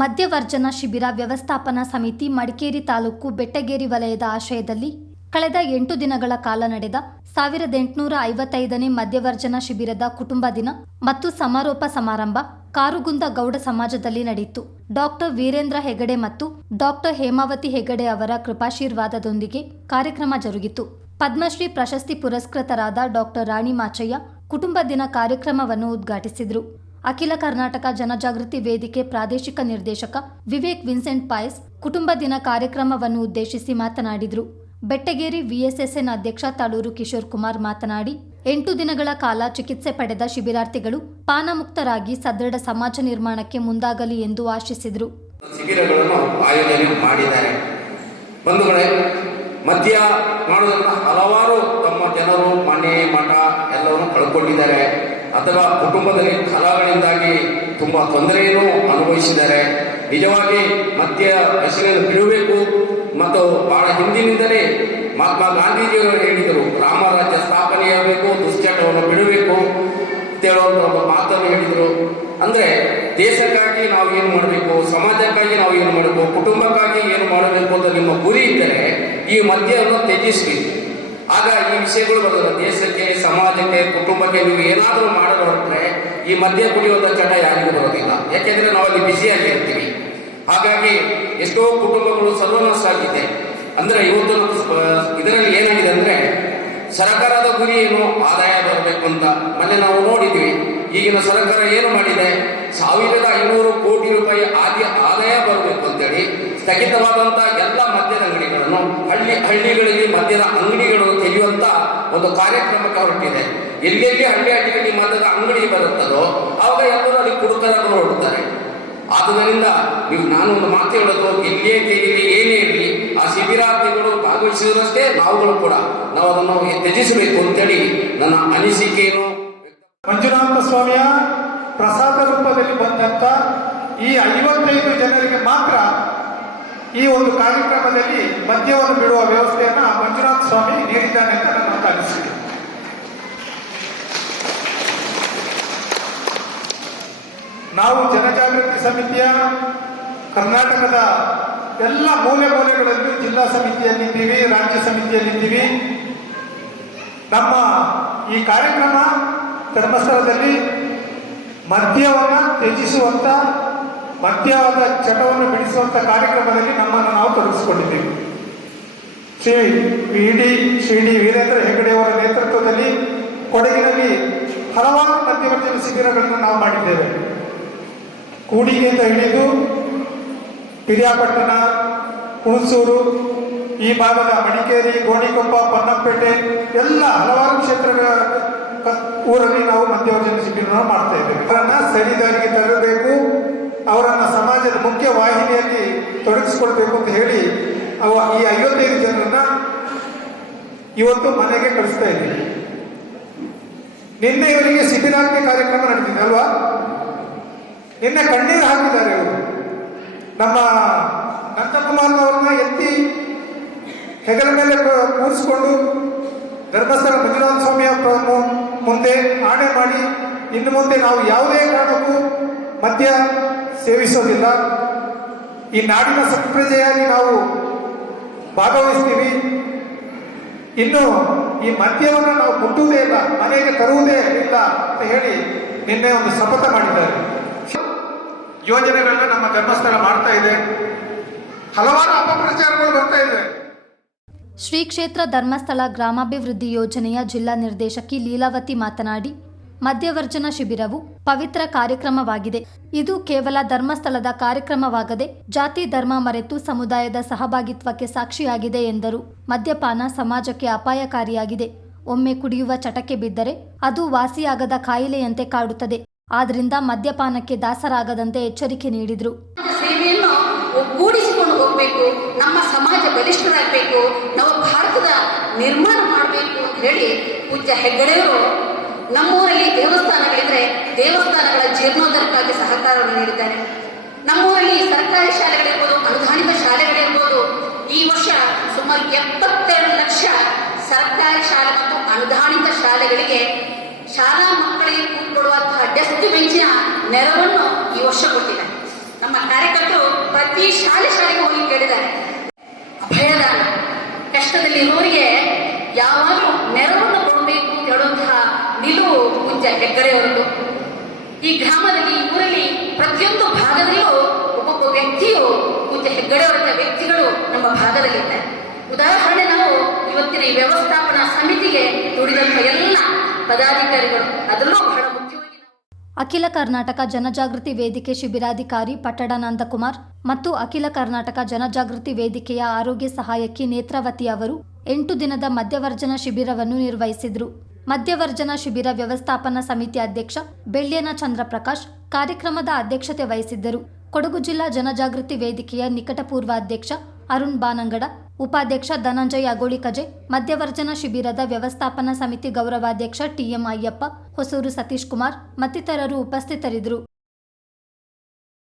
ಮದ್ಯವರ್ಜನ ಶಿಬಿರ ವ್ಯವಸ್ಥಾಪನಾ ಸಮಿತಿ ಮಡಿಕೇರಿ ತಾಲೂಕು ಬೆಟ್ಟಗೇರಿ ವಲಯದ ಆಶ್ರಯದಲ್ಲಿ ಕಳೆದ ಎಂಟು ದಿನಗಳ ಕಾಲ ನಡೆದ ಸಾವಿರದ ಎಂಟುನೂರ ಐವತ್ತೈದನೇ ಮದ್ಯವರ್ಜನ ಶಿಬಿರದ ಕುಟುಂಬ ದಿನ ಮತ್ತು ಸಮಾರೋಪ ಸಮಾರಂಭ ಕಾರುಗುಂದ ಗೌಡ ಸಮಾಜದಲ್ಲಿ ನಡೆಯಿತು. ಡಾಕ್ಟರ್ ವೀರೇಂದ್ರ ಹೆಗಡೆ ಮತ್ತು ಡಾಕ್ಟರ್ ಹೇಮಾವತಿ ಹೆಗಡೆ ಅವರ ಕೃಪಾಶೀರ್ವಾದದೊಂದಿಗೆ ಕಾರ್ಯಕ್ರಮ ಜರುಗಿತು. ಪದ್ಮಶ್ರೀ ಪ್ರಶಸ್ತಿ ಪುರಸ್ಕೃತರಾದ ಡಾಕ್ಟರ್ ರಾಣಿ ಮಾಚಯ್ಯ ಕುಟುಂಬ ದಿನ ಕಾರ್ಯಕ್ರಮವನ್ನು ಉದ್ಘಾಟಿಸಿದರು. ಅಖಿಲ ಕರ್ನಾಟಕ ಜನಜಾಗೃತಿ ವೇದಿಕೆ ಪ್ರಾದೇಶಿಕ ನಿರ್ದೇಶಕ ವಿವೇಕ್ ವಿನ್ಸೆಂಟ್ ಪಾಯಸ್ ಕುಟುಂಬ ದಿನ ಕಾರ್ಯಕ್ರಮವನ್ನು ಉದ್ದೇಶಿಸಿ ಮಾತನಾಡಿದರು. ಬೆಟ್ಟಗೇರಿ ವಿಎಸ್ಎಸ್ಎನ್ ಅಧ್ಯಕ್ಷ ತಳೂರು ಕಿಶೋರ್ ಕುಮಾರ್ ಮಾತನಾಡಿ, ಎಂಟು ದಿನಗಳ ಕಾಲ ಚಿಕಿತ್ಸೆ ಪಡೆದ ಶಿಬಿರಾರ್ಥಿಗಳು ಪಾನಮುಕ್ತರಾಗಿ ಸದೃಢ ಸಮಾಜ ನಿರ್ಮಾಣಕ್ಕೆ ಮುಂದಾಗಲಿ ಎಂದು ಆಶಿಸಿದರು. ಶಿಬಿರಗಳನ್ನು ಆಯೋಜನೆ ಮಾಡಿದ್ದಾರೆ. ಬಂಧುಗಳೇ, ಮದ್ಯ ಹಲವಾರು ತಮ್ಮ ಜನರು ಮನೆ, ಮಠ ಎಲ್ಲವನ್ನು ಕಳ್ಕೊಂಡಿದ್ದಾರೆ. ಅಥವಾ ಕುಟುಂಬದಲ್ಲಿ ಕಲಹಗಳಿಂದಾಗಿ ತುಂಬಾ ತೊಂದರೆಯನ್ನು ಅನುಭವಿಸಿದ್ದಾರೆ. ನಿಜವಾಗಿ ಮದ್ಯ ಹೆಸರನ್ನು ಬಿಡಬೇಕು ಮತ್ತು ಬಹಳ ಹಿಂದಿನಿಂದಲೇ ಮಹಾತ್ಮ ಗಾಂಧೀಜಿಯವರು ಹೇಳಿದರು ರಾಮರಾಜ್ಯ ಸ್ಥಾಪನೆಯಾಗಬೇಕು, ದುಶ್ಚಟವನ್ನು ಬಿಡಬೇಕು ಅಂತ ಹೇಳುವಂತ ಒಂದು ಮಾತನ್ನು ಹೇಳಿದರು. ಅಂದ್ರೆ ದೇಶಕ್ಕಾಗಿ ನಾವು ಏನು ಮಾಡಬೇಕು, ಸಮಾಜಕ್ಕಾಗಿ ನಾವು ಏನು ಮಾಡಬೇಕು, ಕುಟುಂಬಕ್ಕಾಗಿ ಏನು ಮಾಡಬೇಕು ಅಂತ ನಿಮ್ಮ ಗುರಿ ಇದ್ದರೆ ಈ ಮದ್ಯವನ್ನು ತ್ಯಜಿಸಬೇಕು. ಆಗ ಈ ವಿಷಯಗಳು ಬರೋದಿಲ್ಲ ದೇಶಕ್ಕೆ, ಸಮಾಜಕ್ಕೆ, ಕುಟುಂಬಕ್ಕೆ ನೀವು ಏನಾದರೂ ಮಾಡಲು ಹೊರಟ್ರೆ ಈ ಮದ್ಯ ಕುಡಿಯೋದ ಚಟ ಯಾರಿಗೂ ಬರೋದಿಲ್ಲ. ಯಾಕೆಂದ್ರೆ ನಾವು ಅಲ್ಲಿ ಬಿಸಿಯಾಗಿ ಇರ್ತೀವಿ. ಹಾಗಾಗಿ ಎಷ್ಟೋ ಕುಟುಂಬಗಳು ಸರ್ವನಾಶ ಆಗಿದೆ. ಅಂದ್ರೆ ಇವತ್ತು ಇದರಲ್ಲಿ ಏನಾಗಿದೆ ಅಂದ್ರೆ ಸರ್ಕಾರದ ಗುರಿ ಏನು? ಆದಾಯ ಬರಬೇಕು ಅಂತ. ಮೊನ್ನೆ ನಾವು ನೋಡಿದ್ವಿ. ಈಗಿನ ಸರ್ಕಾರ ಏನು ಮಾಡಿದೆ? ಸಾವಿರದ ಐನೂರು ಕೋಟಿ ರೂಪಾಯಿ ಆದಿ ಆದಾಯ ಬರಬೇಕು ಅಂತೇಳಿ ಸ್ಥಗಿತವಾದಂತಹ ಎಲ್ಲ ಹಳ್ಳಿ ಹಳ್ಳಿಗಳಲ್ಲಿ ಮದ್ಯದ ಅಂಗಡಿಗಳು ತೆಗೆಯುವಂತ ಒಂದು ಕಾರ್ಯಕ್ರಮಕ್ಕೆ ಹೊರಟಿದೆ ಎಲ್ಲೆಲ್ಲಿ ಹಳ್ಳಿ ಹಳ್ಳಿಗಳಲ್ಲಿ ಮದ್ಯದ ಅಂಗಡಿ ಬರುತ್ತದೋ ಅವಾಗ ಎಲ್ಲರೂ ಅಲ್ಲಿ ಕುಡುಕರನ್ನು ಹೊರಡುತ್ತಾರೆ ಆದುದರಿಂದ ನೀವು ನಾನು ಒಂದು ಮಾತು ಹೇಳೋದು ಎಲ್ಲಿಯೇ ತೆಗೀಲಿ ಏನೇ ಇರಲಿ, ಆ ಶಿಬಿರಾರ್ಥಿಗಳು ಭಾಗವಹಿಸಿದ್ರಷ್ಟೇ ನಾವುಗಳು ಕೂಡ ನಾವು ಅದನ್ನು ತ್ಯಜಿಸಬೇಕು ಅಂತೇಳಿ ನನ್ನ ಅನಿಸಿಕೆಯನ್ನು ಮಂಜುನಾಥ ಸ್ವಾಮಿಯ ಪ್ರಸಾದ ರೂಪದಲ್ಲಿ ಬಂದಂತ ಈ ಐವತ್ತೈದು ಜನರಿಗೆ ಮಾತ್ರ ಈ ಒಂದು ಕಾರ್ಯಕ್ರಮದಲ್ಲಿ ಮದ್ಯವನ್ನು ಬಿಡುವ ವ್ಯವಸ್ಥೆಯನ್ನು ಮಂಜುನಾಥ ಸ್ವಾಮಿ ನೀಡಿದ್ದಾನೆ ಅಂತ ನನ್ನ ನಾವು ಜನಜಾಗೃತಿ ಸಮಿತಿಯ ಕರ್ನಾಟಕದ ಎಲ್ಲ ಮೂಲೆ ಮೂಲೆಗಳಲ್ಲಿ ಜಿಲ್ಲಾ ಸಮಿತಿಯಲ್ಲಿದ್ದೀವಿ, ರಾಜ್ಯ ಸಮಿತಿಯಲ್ಲಿದ್ದೀವಿ. ನಮ್ಮ ಈ ಕಾರ್ಯಕ್ರಮ ಧರ್ಮಸ್ಥಳದಲ್ಲಿ ಮದ್ಯವನ್ನು ತ್ಯಜಿಸುವಂತ ಮದ್ಯವಾದ ಚಟವನ್ನು ಬಿಡಿಸುವಂತ ಕಾರ್ಯಕ್ರಮದಲ್ಲಿ ನಮ್ಮನ್ನು ನಾವು ತೊಡಗಿಸಿಕೊಂಡಿದ್ದೇವೆ. ಶ್ರೀ ಪಿ ಡಿ, ಶ್ರೀ ವೀರೇಂದ್ರ ಹೆಗಡೆಯವರ ನೇತೃತ್ವದಲ್ಲಿ ಕೊಡಗಿನಲ್ಲಿ ಹಲವಾರು ಮಧ್ಯವರ್ಜನ ಶಿಬಿರಗಳನ್ನು ನಾವು ಮಾಡಿದ್ದೇವೆ. ಕೂಡಿಗೆಯಿಂದ ಹಿಡಿದು ಪಿರಿಯಾಪಟ್ಟಣ, ಹುಣಸೂರು, ಈ ಭಾಗದ ಮಡಿಕೇರಿ, ಗೋಣಿಕೊಪ್ಪ ಪೊನ್ನಂಪೇಟೆ ಎಲ್ಲ ಹಲವಾರು ಕ್ಷೇತ್ರಗಳ ಊರಲ್ಲಿ ನಾವು ಮಧ್ಯವರ್ಜನ ಶಿಬಿರವನ್ನು ಮಾಡ್ತಾ ಇದ್ದೇವೆ. ಅದನ್ನು ಸರಿದಾರಿಗೆ ತರಬೇಕು. ಅವರನ್ನ ಸಮಾಜದ ಮುಖ್ಯ ವಾಹಿನಿಯಲ್ಲಿ ತೊಡಗಿಸ್ಕೊಳ್ಬೇಕು ಅಂತ ಹೇಳಿ ಅವ ಈ ಐವತ್ತೈದು ಜನರನ್ನ ಇವತ್ತು ಮನೆಗೆ ಕಳಿಸ್ತಾ ಇದ್ದೀವಿ ನಿನ್ನೆ ಇವರಿಗೆ ಶಿಬಿರಾಂತಿ ಕಾರ್ಯಕ್ರಮ ನಡೆದಿದೆ ಅಲ್ವಾ? ನಿನ್ನೆ ಕಣ್ಣೀರು ಹಾಕಿದ್ದಾರೆ ಇವರು. ನಮ್ಮ ನಂದಕುಮಾರ್ನವ್ರನ್ನ ಎತ್ತಿ ಹೆಗಲ ಮೇಲೆ ಕೂರಿಸಿಕೊಂಡು ಧರ್ಮಸ್ಥಳ ಮಂಜುನಾಥ ಸ್ವಾಮಿಯ ಅವರನ್ನು ಮುಂದೆ ಆಣೆ ಮಾಡಿ ಇನ್ನು ಮುಂದೆ ನಾವು ಯಾವುದೇ ಕಾರಣಕ್ಕೂ ಮದ್ಯ ಸೇವಿಸೋದಿಲ್ಲ ಈ ನಾಡಿನ ಸತ್ಪ್ರಜೆಯಾಗಿ ನಾವು ಭಾಗವಹಿಸ್ತೀವಿ. ಇನ್ನು ಈ ಮದ್ಯವನ್ನು ನಾವು ಮುಟ್ಟುವುದೇ ಇಲ್ಲ, ಮನೆಗೆ ತರುವುದೇ ಇಲ್ಲ ಅಂತ ಹೇಳಿ ನಿನ್ನೆ ಒಂದು ಶಪಥ ಮಾಡಿದ್ದಾರೆ. ಯೋಜನೆಗಳನ್ನ ನಮ್ಮ ಧರ್ಮಸ್ಥಳ ಮಾಡ್ತಾ ಇದೆ. ಹಲವಾರು ಅಪಪ್ರಚಾರಗಳು ಬರ್ತಾ ಇದೆ. ಶ್ರೀ ಕ್ಷೇತ್ರ ಧರ್ಮಸ್ಥಳ ಗ್ರಾಮಾಭಿವೃದ್ಧಿ ಯೋಜನೆಯ ಜಿಲ್ಲಾ ನಿರ್ದೇಶಕಿ ಲೀಲಾವತಿ ಮಾತನಾಡಿ ಮದ್ಯವರ್ಜನ ಶಿಬಿರವು ಪವಿತ್ರ ಕಾರ್ಯಕ್ರಮವಾಗಿದೆ. ಇದು ಕೇವಲ ಧರ್ಮಸ್ಥಳದ ಕಾರ್ಯಕ್ರಮವಾಗದೆ ಜಾತಿ ಧರ್ಮ ಮರೆತು ಸಮುದಾಯದ ಸಹಭಾಗಿತ್ವಕ್ಕೆ ಸಾಕ್ಷಿಯಾಗಿದೆ ಎಂದರು. ಮದ್ಯಪಾನ ಸಮಾಜಕ್ಕೆ ಅಪಾಯಕಾರಿಯಾಗಿದೆ. ಒಮ್ಮೆ ಕುಡಿಯುವ ಚಟಕ್ಕೆ ಬಿದ್ದರೆ ಅದು ವಾಸಿಯಾಗದ ಕಾಯಿಲೆಯಂತೆ ಕಾಡುತ್ತದೆ. ಆದ್ರಿಂದ ಮದ್ಯಪಾನಕ್ಕೆ ದಾಸರಾಗದಂತೆ ಎಚ್ಚರಿಕೆ ನೀಡಿದರು. ಹೋಗಬೇಕು, ನಮ್ಮ ಸಮಾಜ ಬಲಿಷ್ಠರಾಗಬೇಕು, ನಾವು ಭಾರತದ ನಿರ್ಮಾಣ ಮಾಡಬೇಕು ಅಂತ ಹೇಳಿ ಪೂಜ್ಯ ಹೆಗ್ಗಡೆಯವರು ನಮ್ಮೂರಲ್ಲಿ ಸಹಕಾರವನ್ನು ನೀಡಿದ್ದಾರೆ ನಮ್ಮೂರಲ್ಲಿ ಸರ್ಕಾರಿ ಶಾಲೆಗಳಿರ್ಬೋದು ಅನುದಾನಿತ ಶಾಲೆಗಳಿರ್ಬೋದು ಈ ವರ್ಷ ಸುಮಾರು ಎಪ್ಪತ್ತೆರಡು ಲಕ್ಷ ಸರ್ಕಾರಿ ಶಾಲೆ ಮತ್ತು ಅನುದಾನಿತ ಶಾಲೆಗಳಿಗೆ ಶಾಲಾ ಮಕ್ಕಳಿಗೆ ಕೂತ್ಕೊಳ್ಳುವಂತಹ ಡೆಸ್ಕ್ ಬೆಂಚಿನ ನೆರವನ್ನು ಈ ವರ್ಷ ಕೊಟ್ಟಿದೆ ನಮ್ಮ ಕಾರ್ಯಕರ್ತರು ಪ್ರತಿ ಶಾಲೆ ಶಾಲೆಗೆ ಹೋಗಿ ಕೇಳಿದ್ದಾರೆ. ಅಭಯದಾನ ಕಷ್ಟದಲ್ಲಿರುವವರಿಗೆ ಯಾವಾಗಲೂ ನೆರವನ್ನು ಕೊಡಬೇಕು ಅಂತ ಹೇಳುವಂತಹ ನಿಲುವು ಮುಂಚೆ ಹೆಗ್ಗಡೆಯವರದ್ದು ಈ ಗ್ರಾಮದಲ್ಲಿ ಈ ಊರಲ್ಲಿ ಪ್ರತಿಯೊಂದು ಭಾಗದಲ್ಲೂ ಒಬ್ಬೊಬ್ಬ ವ್ಯಕ್ತಿಯು ಪೂಜ್ಯ ಹೆಗ್ಗಡೆಯವರಂತ ವ್ಯಕ್ತಿಗಳು ನಮ್ಮ ಭಾಗದಲ್ಲಿದ್ದಾರೆ. ಉದಾಹರಣೆ ನಾವು ಇವತ್ತಿನ ಈ ವ್ಯವಸ್ಥಾಪನಾ ಸಮಿತಿಗೆ ದುಡಿದಂಥ ಎಲ್ಲ ಪದಾಧಿಕಾರಿಗಳು, ಅದರಲ್ಲೂ ಬಹಳ ಮುಖ್ಯವಾಗಿ ಅಖಿಲ ಕರ್ನಾಟಕ ಜನಜಾಗೃತಿ ವೇದಿಕೆ ಶಿಬಿರಾಧಿಕಾರಿ ಪಟ್ಟಣ ನಂದಕುಮಾರ್ ಮತ್ತು ಅಖಿಲ ಕರ್ನಾಟಕ ಜನಜಾಗೃತಿ ವೇದಿಕೆಯ ಆರೋಗ್ಯ ಸಹಾಯಕಿ ನೇತ್ರಾವತಿ ಅವರು ಎಂಟು ದಿನದ ಮಧ್ಯವರ್ಜನ ಶಿಬಿರವನ್ನು ನಿರ್ವಹಿಸಿದ್ರು. ಮಧ್ಯವರ್ಜನ ಶಿಬಿರ ವ್ಯವಸ್ಥಾಪನಾ ಸಮಿತಿ ಅಧ್ಯಕ್ಷ ಬೆಳ್ಳಿಯನ ಚಂದ್ರಪ್ರಕಾಶ್ ಕಾರ್ಯಕ್ರಮದ ಅಧ್ಯಕ್ಷತೆ ವಹಿಸಿದ್ದರು. ಕೊಡಗು ಜಿಲ್ಲಾ ಜನಜಾಗೃತಿ ವೇದಿಕೆಯ ನಿಕಟಪೂರ್ವ ಅಧ್ಯಕ್ಷ ಅರುಣ್ ಬಾನಂಗಡ, ಉಪಾಧ್ಯಕ್ಷ ಧನಂಜಯ ಅಗೋಳಿಕಜೆ ಮಧ್ಯವರ್ಜನ ಶಿಬಿರದ ವ್ಯವಸ್ಥಾಪನಾ ಸಮಿತಿ ಗೌರವಾಧ್ಯಕ್ಷ ಟಿಎಂ ಅಯ್ಯಪ್ಪ, ಹೊಸೂರು ಸತೀಶ್ ಕುಮಾರ್ ಮತ್ತಿತರರು ಉಪಸ್ಥಿತರಿದ್ದರು.